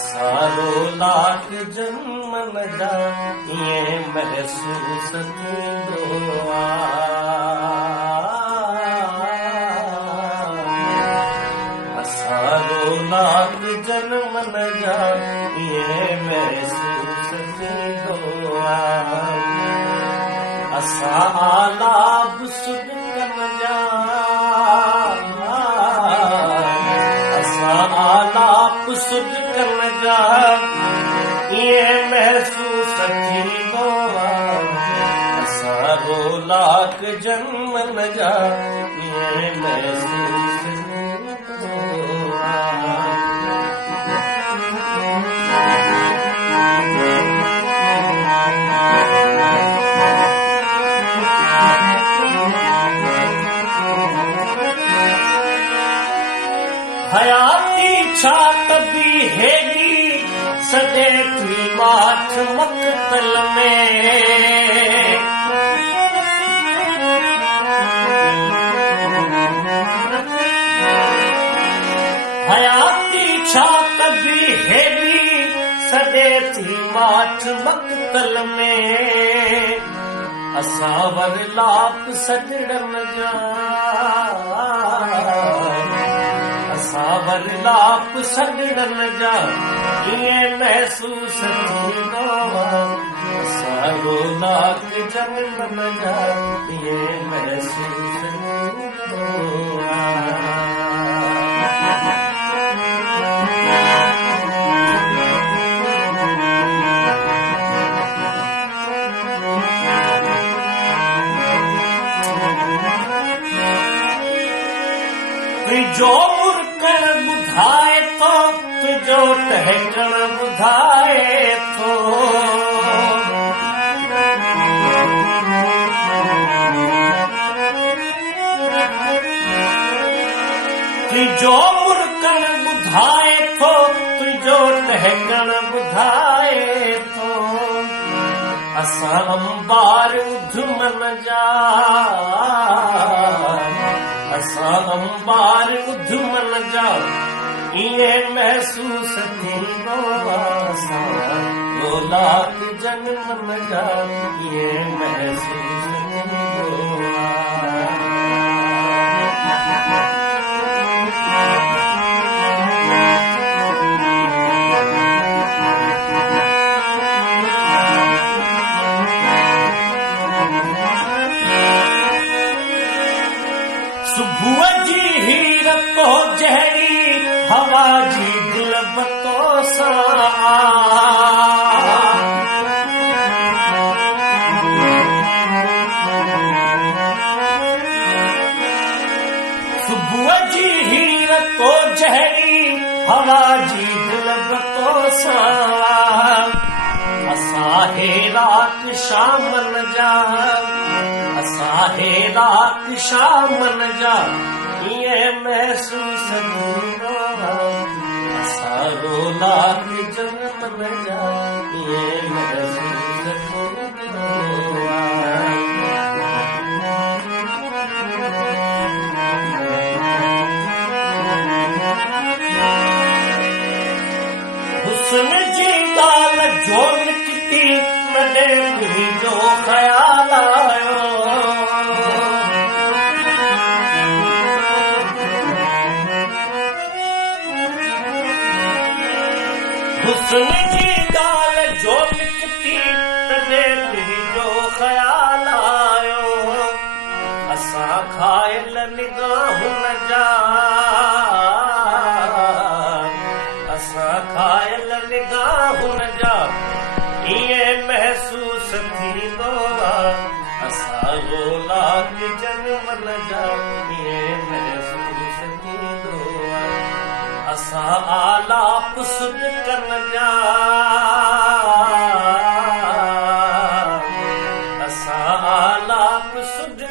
सारो लाख जन्म न जा ये महसूस थींदो सारो लाख जन्म न जा ये महसूस थींदो असा आलाप सुध कन जा आलाप सुध कन जा ये महसूस थींदो सारो लाख जन्म न जा ये महसूस थींदो हयाती छा कभी हेगी सदे थी माठ मक़तल में हयाती छा कभी हेगी सदे थी माठ मक़तल में असा वर लाप सजड़न जा सावर लाप सजड़न जा ये महसूस थींदो सारो लाख जन्म न जा ये महसूस थींदो जो मुरकण बुधाए तो तुझो टहकण बुधाए तो तुझो मुरकण बुधाए तो तुझो टहकण बुधाए तो असा अंबार उधमन जा असा अंबार उधमन जा ये महसूस थींदो सारो लाख जन्म न जा ये महसूस थींदो सुबुह जी हीर तो जहरी हवा जी दिल बतो सा सुबुह जी हीर तो जहरी हवा जी दिल बतो सा असा हे रात शाम न जा असा हे रात शाम न जा ये महसूस थींदो सारो लाख जन्म न जा ये महसूस थींदो हुस्न जी ॻाल जो निकती नॾे तुंहिंजो ख़्याल आयो हुस्न जी ॻाल्हि जो निकती तॾे तुंहिंजो ख़्याल आयो असां खाइल निगाहुनि जा असां खाइल निगाहुनि जा इहे महसूस थींदो असांजो लाख जन्म न जा इहे महसूस थींदो असां आलाप सुध कन जा असां आलाप सुध